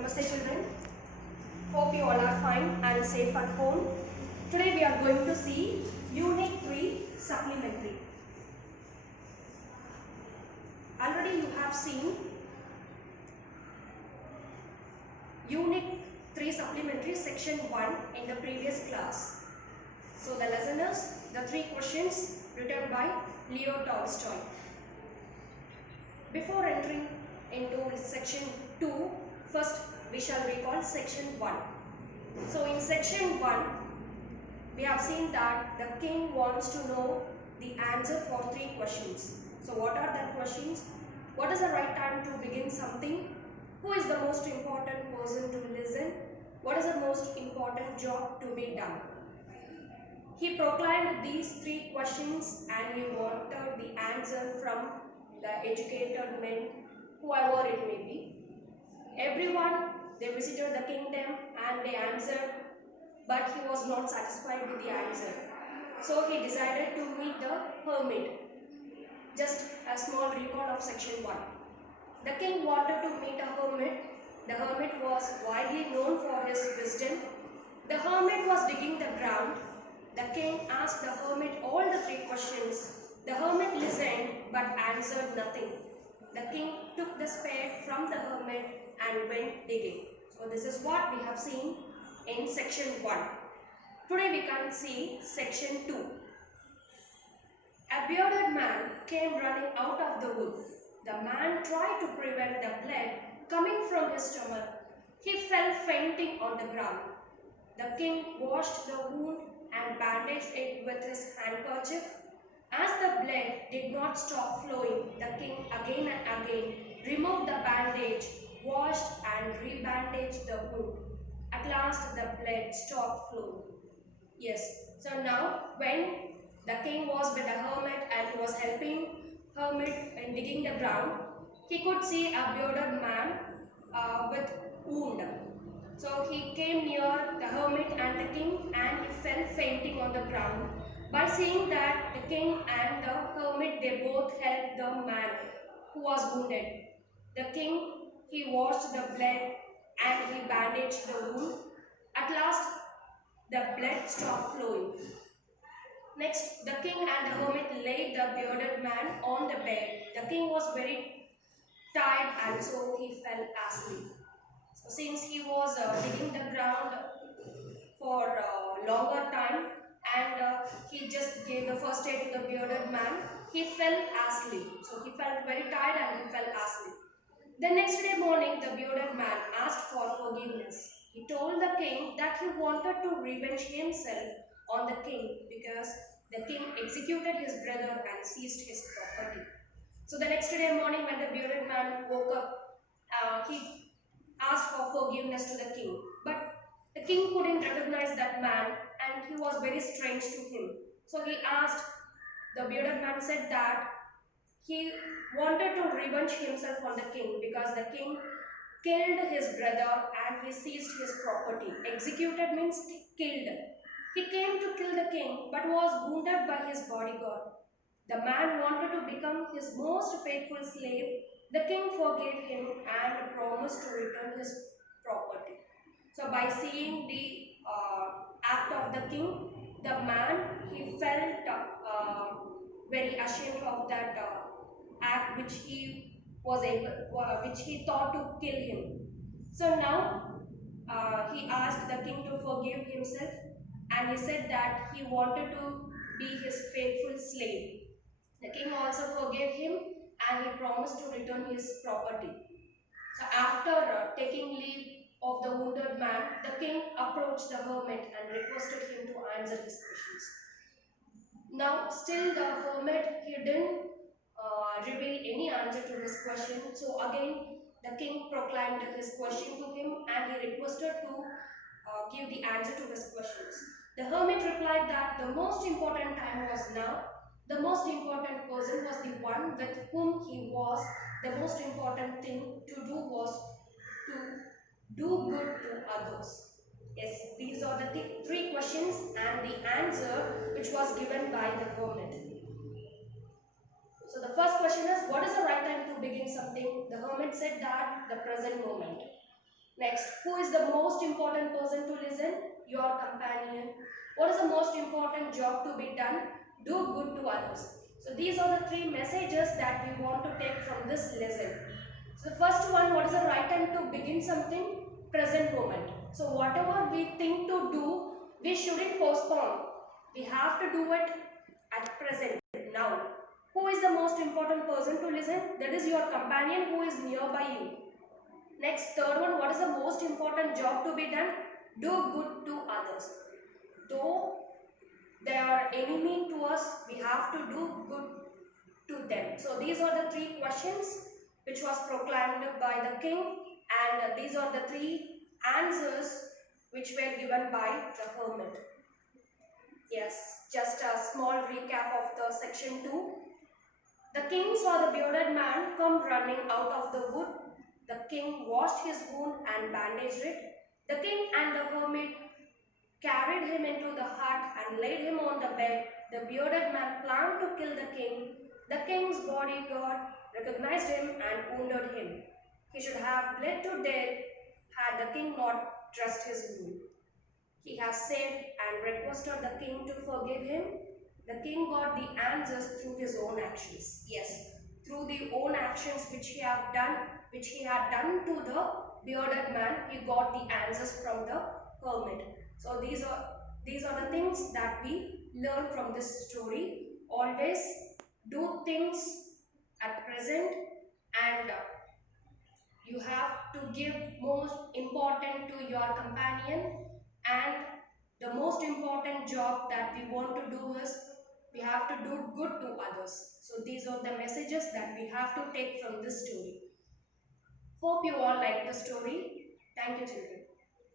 Namaste children. Hope you all are fine and safe at home. Today we are going to see Unit 3 Supplementary. Already you have seen Unit 3 Supplementary Section 1 in the previous class. So the lesson is the 3 questions written by Leo Tolstoy. Before entering into Section 2, first we shall recall Section 1. So in Section 1, we have seen that the king wants to know the answer for 3 questions. So what are the questions? What is the right time to begin something? Who is the most important person to listen? What is the most important job to be done? He proclaimed these 3 questions and he wanted the answer from the educated men, whoever it may be. Everyone, they visited the kingdom and they answered, but he was not satisfied with the answer. So he decided to meet the hermit. Just a small recall of Section 1. The king wanted to meet a hermit. The hermit was widely known for his wisdom. The hermit was digging the ground. The king asked the hermit all the 3 questions. The hermit listened but answered nothing. The king took the spade from the hermit and went digging. So this is what we have seen in Section 1. Today we can see Section 2. A bearded man came running out of the wood. The man tried to prevent the blood coming from his stomach. He fell fainting on the ground. The king washed the wound and bandaged it with his handkerchief. As the blood did not stop flowing, the king again and again removed the bandage, washed and rebandaged the wound. At last the blood stopped flowing. Yes, so now when the king was with the hermit and he was helping hermit in digging the ground, he could see a bearded man with wound. So he came near the hermit and the king and he fell fainting on the ground. By seeing that the king and the hermit, they both helped the man who was wounded. The king, he washed the blood and he bandaged the wound. At last the blood stopped flowing. Next, the king and the hermit laid the bearded man on the bed. The king was very tired and so he fell asleep. So since he was digging the ground for a longer time and he just gave the first aid to the bearded man, he fell asleep. So he felt very tired and he fell asleep. The next day morning, the bearded man asked for forgiveness. He told the king that he wanted to revenge himself on the king because the king executed his brother and seized his property. So the next day morning when the bearded man woke up, he asked for forgiveness to the king. But the king couldn't recognize that man and he was very strange to him. So he asked, the bearded man said that he wanted to revenge himself on the king because the king killed his brother and he seized his property. Executed means killed. He came to kill the king but was wounded by his bodyguard. The man wanted to become his most faithful slave. The king forgave him and promised to return his property. So by seeing the act of the king, the man, he felt very ashamed of that act which he was able, which he thought to kill him. So now he asked the king to forgive himself and he said that he wanted to be his faithful slave. The king also forgave him and he promised to return his property. So after taking leave of the wounded man, the king approached the hermit and requested him to answer his questions. Now still the hermit, he didn't reveal any answer to his question. So again the king proclaimed his question to him and he requested to give the answer to his questions. The hermit replied that the most important time was now. The most important person was the one with whom he was. The most important thing to do was to do good to others. Yes, these are the 3 questions and the answer which was given by the hermit. So the first question is, what is the right time to begin something? The hermit said that the present moment. Next, who is the most important person to listen? Your companion. What is the most important job to be done? Do good to others. So these are the three messages that we want to take from this lesson. So the first one, what is the right time to begin something? Present moment. So whatever we think to do, we shouldn't postpone. We have to do it at present, now. Who is the most important person to listen? That is your companion who is nearby you. Next, third one, what is the most important job to be done? Do good to others. Though they are enemy to us, we have to do good to them. So these are the three questions which was proclaimed by the king, and these are the three answers which were given by the hermit. Yes, just a small recap of the section 2. The king saw the bearded man come running out of the wood. The king washed his wound and bandaged it. The king and the hermit carried him into the hut and laid him on the bed. The bearded man planned to kill the king. The king's bodyguard recognized him and wounded him. He should have bled to death had the king not dressed his wound. He has said and requested the king to forgive him. The king got the answers through his own actions. Yes, through the own actions which he had done to the bearded man, he got the answers from the hermit. So these are the things that we learn from this story. Always do things at present, and you have to give most important to your companion, and the most important job that we want to do is we have to do good to others. So these are the messages that we have to take from this story. Hope you all like the story. Thank you, children.